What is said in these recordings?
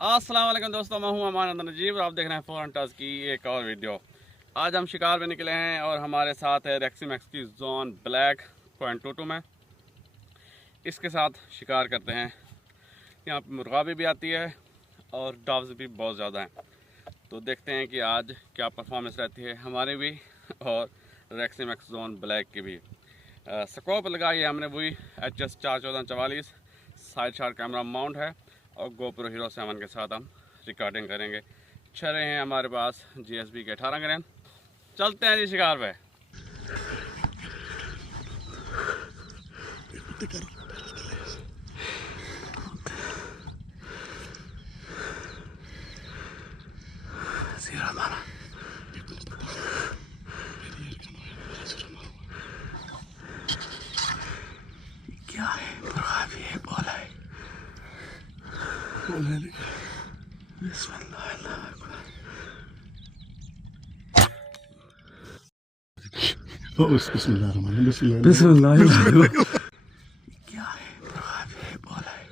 अस्सलाम वालेकुम दोस्तों, मैं हूं अमान नजीब और आप देख रहे हैं फॉरेन टच की एक और वीडियो। आज हम शिकार पे निकले हैं और हमारे साथ है रेक्सीमैक्स की जोन ब्लैक .22 में। इसके साथ शिकार करते हैं। यहाँ पे मुर्गाबी भी आती है और डॉव्स भी बहुत ज़्यादा हैं। तो देखते हैं कि आज क्या परफॉर्मेंस रहती है हमारी भी और रेक्सीमैक्स जोन ब्लैक की भी। स्कोप लगाई है हमने वही HS 41444, side shot camera mount है और गोप्रो हीरो 7 के साथ हम रिकॉर्डिंग करेंगे। छरे हैं हमारे पास GSB के 18 ग्राम। चलते हैं जी शिकार पे। क्या है? मुर्गाबी है, बोला है। बिस्मिल्लाह। क्या है? मुर्गाबी है, बोला है।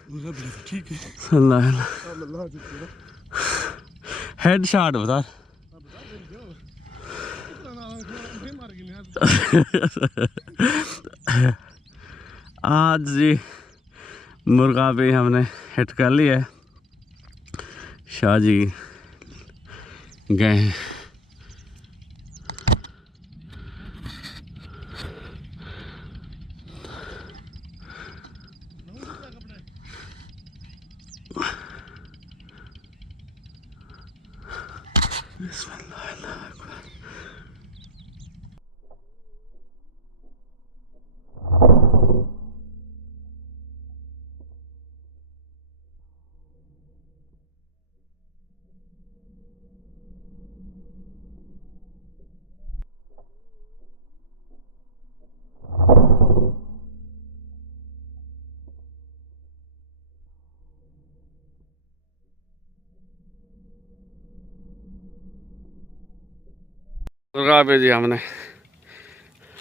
मुर्गाबी ठीक है। हेड शॉट बता। आज जी मुर्गाबी हमने हिट कर ली है। शाह जी गए हैं। मुर्गाबी जी हमने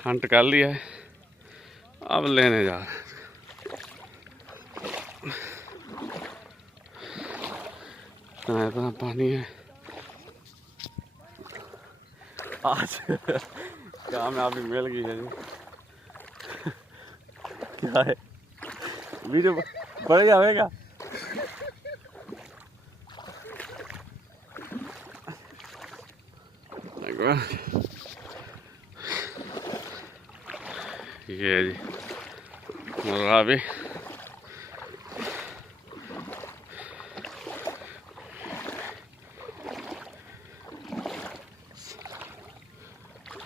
हंट कर लिया है, अब लेने जा रहे हैं। इतना पानी है आज। कामयाबी मिल गई है जी। क्या है? वीडियो बढ़ जाएगा। ये जी मुर्गाबी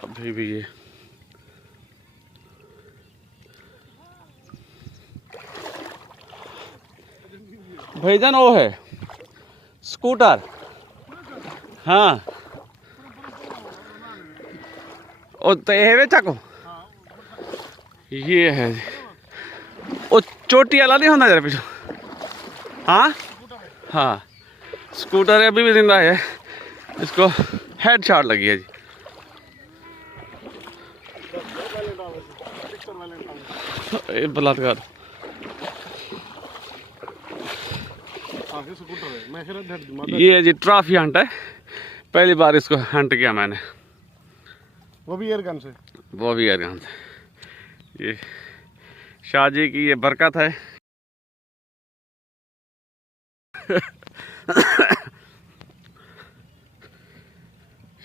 अभी भी ये भाईजान वो है स्कूटर। हाँ ओ तो ये है चाको। ये है वो चोटी वाला नहीं होना जरा पीछे। हाँ हाँ स्कूटर है, अभी भी जिंदा है। इसको हेड शॉट लगी है जी। ये बलात्कार ये जी ट्रॉफी हंट है। पहली बार इसको हंट किया मैंने, वो भी एयरगन से। ये शाह जी की ये बरकत है।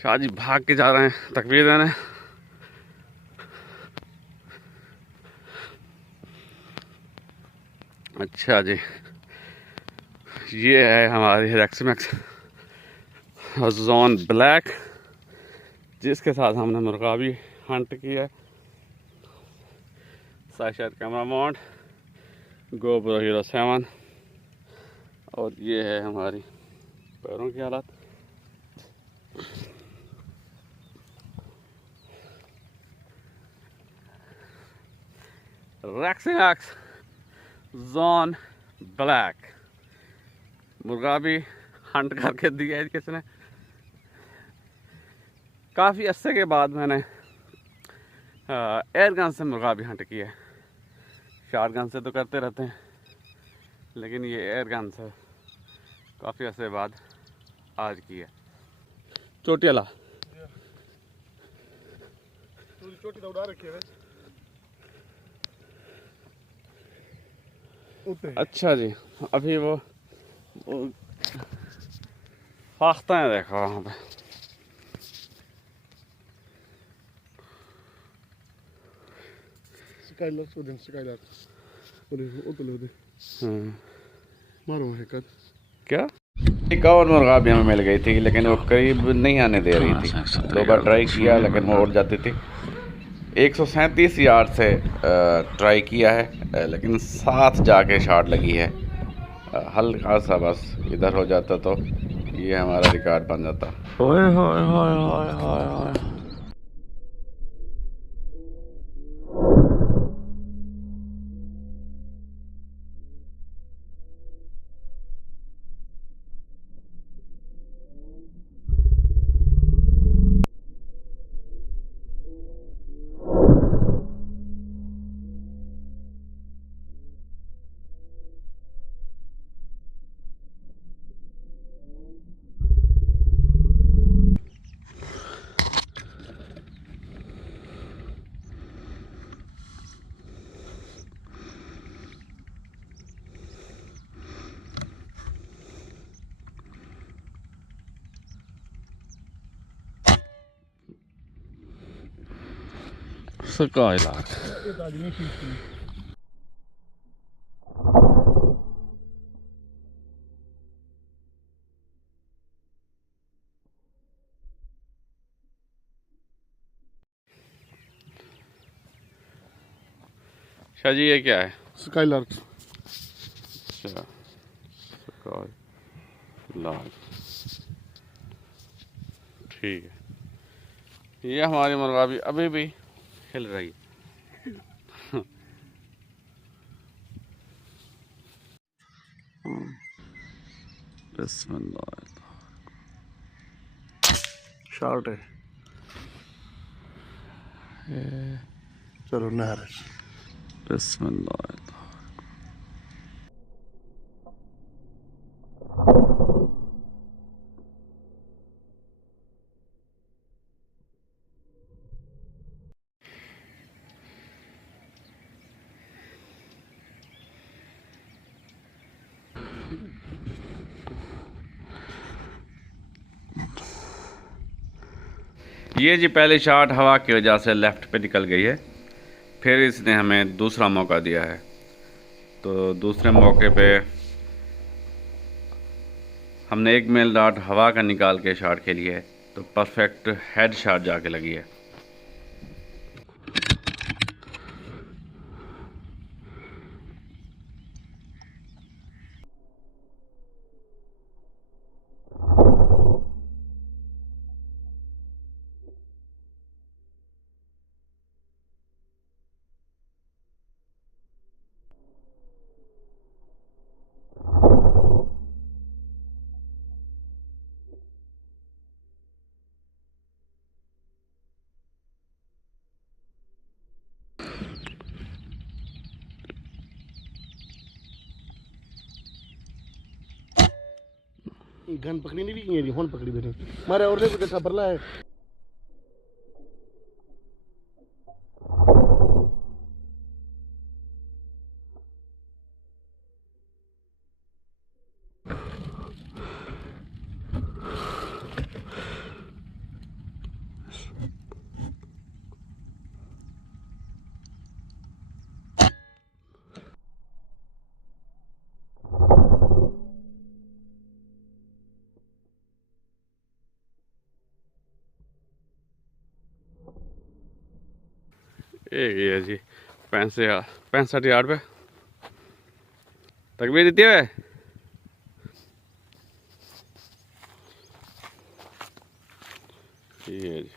शाह जी भाग के जा रहे हैं तकबीर देने। अच्छा जी, ये है हमारी रेक्सीमैक्स जोन ब्लैक, जिसके साथ हमने मुर्गाबी हंट की है। Side camera mount, GoPro hero 7 और ये है हमारी पैरों की हालत। रेक्सीमैक्स जोन ब्लैक। मुर्गाबी हंट करके दिया है किसने। काफ़ी अरसे के बाद मैंने एयरगन से मुर्गाबी हंट किया है। शॉटगन से तो करते रहते हैं, लेकिन ये एयरगन से काफ़ी अरसे बाद आज की है। चोटी वाला चोटी तो उड़ा रखी है। अच्छा जी, अभी वो फाख्ता है, देखो वहाँ पे। मारो है कद क्या एक और मुर्गाबी हमें मिल गई थी, लेकिन वो करीब नहीं आने दे रही थी। 2 बार ट्राई किया लेकिन वो उड़ जाती थी। 137 यार्ड से ट्राई किया है, लेकिन साथ जाके शॉट लगी है। हल्का सा बस इधर हो जाता तो ये हमारा रिकॉर्ड बन जाता। ओए होए होए होए होए होए। Şakaylar. शाह जी ये क्या है? स्काईलार्क। अच्छा, स्काईलार्क, ठीक है। ये हमारी मुर्गाबी अभी भी हिल रही है। बिस्मिल्लाह। शॉर्ट है। चलो नहर। बिस्मिल्लाह। ये जी पहली शॉट हवा की वजह से लेफ़्ट पे निकल गई है, फिर इसने हमें दूसरा मौका दिया है। तो दूसरे मौके पे हमने एक मेल डॉट हवा का निकाल के शॉट खेली है, तो परफेक्ट हेड शॉट जाके लगी है। गन पकड़ी नहीं भी है, फोन पकड़ी बैठे मारे और ले कुछ परला है। एक ये जी 65 यार्ड पे तकबीर देती है। ये जी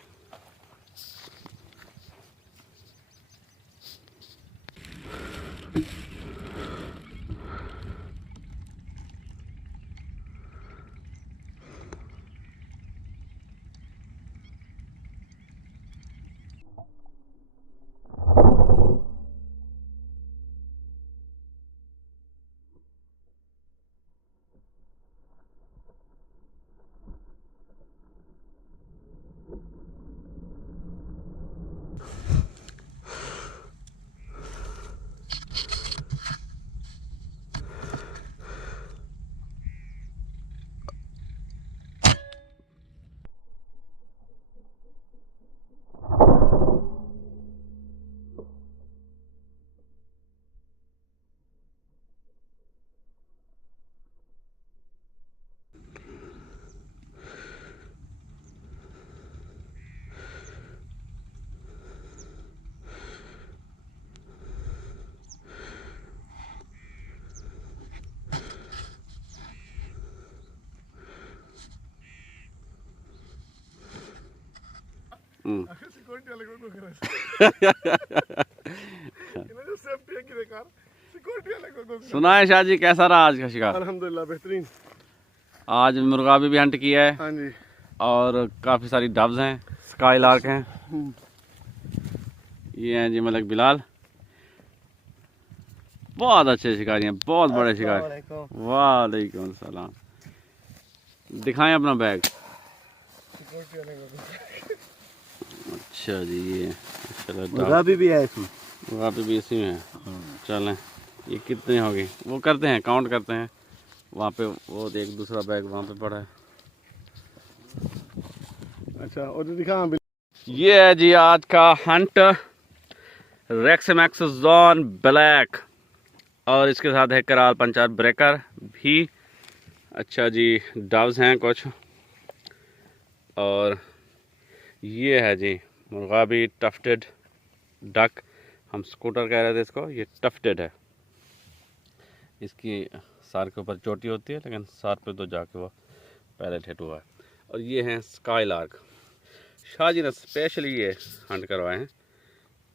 सिक्योरिटी वाले को करे इन्हें जो सेफ्टी है कि कार सिक्योरिटी वाले को सुना है शाह जी, कैसा रहा आज का शिकार? अल्हम्दुलिल्लाह बेहतरीन। आज मुर्गाबी भी हंट किया है। हाँ जी। और काफ़ी सारी डब्स हैं, स्काई लार्क हैं। ये हैं जी मलिक बिलाल, बहुत अच्छे शिकारी हैं, बहुत बड़े शिकारी। वालेकुम सलाम। दिखाएं अपना बैग। अच्छा जी, ये मुर्गाबी भी है इसमें, मुर्गाबी भी इसी में है। चलें, ये कितने हो गए वो करते हैं, काउंट करते हैं। वहाँ पे वो एक दूसरा बैग वहाँ पे पड़ा है। अच्छा, और दिखा। ये है जी आज का हंट, रेक्समैक्स जॉन ब्लैक, और इसके साथ है कराल पंचायत ब्रेकर भी। अच्छा जी, डव्स हैं कुछ, और ये है जी मुर्गाबी टफ्टेड डक। हम स्कूटर कह रहे थे इसको, ये टफ्टेड है। इसकी सार के ऊपर चोटी होती है, लेकिन सार पे तो जाके वो पहले हिट हुआ है। और ये हैं स्काई लार्क। शाह जी ने स्पेशली ये हंट करवाए हैं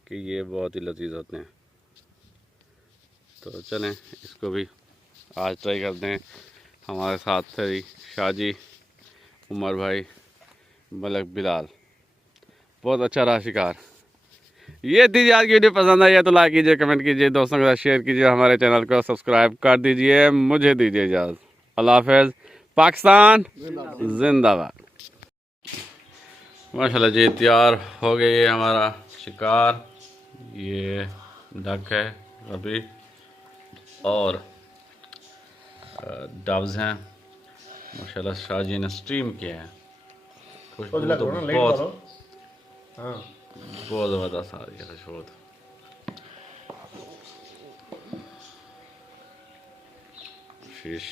कि ये बहुत ही लजीज होते हैं। तो चलें, इसको भी आज ट्राई करते हैं। हमारे साथ थे शाह जी, उमर भाई, मलिक बिलाल। बहुत अच्छा रहा शिकार। ये दीजिए, आज की वीडियो पसंद आई है तो लाइक कीजिए, कमेंट कीजिए, दोस्तों के साथ शेयर कीजिए, हमारे चैनल को सब्सक्राइब कर दीजिए। मुझे दीजिए इजाज़त। अल्लाह हाफ़िज़। पाकिस्तान जिंदाबाद। माशाल्लाह जी, तैयार हो गई है हमारा शिकार। ये डक है अभी, और डव्स हैं। माशाल्लाह शाह जी ने स्ट्रीम किया है। खुशबू तो बहुत ज़बरदस्त आ रही है खुशबू। शीश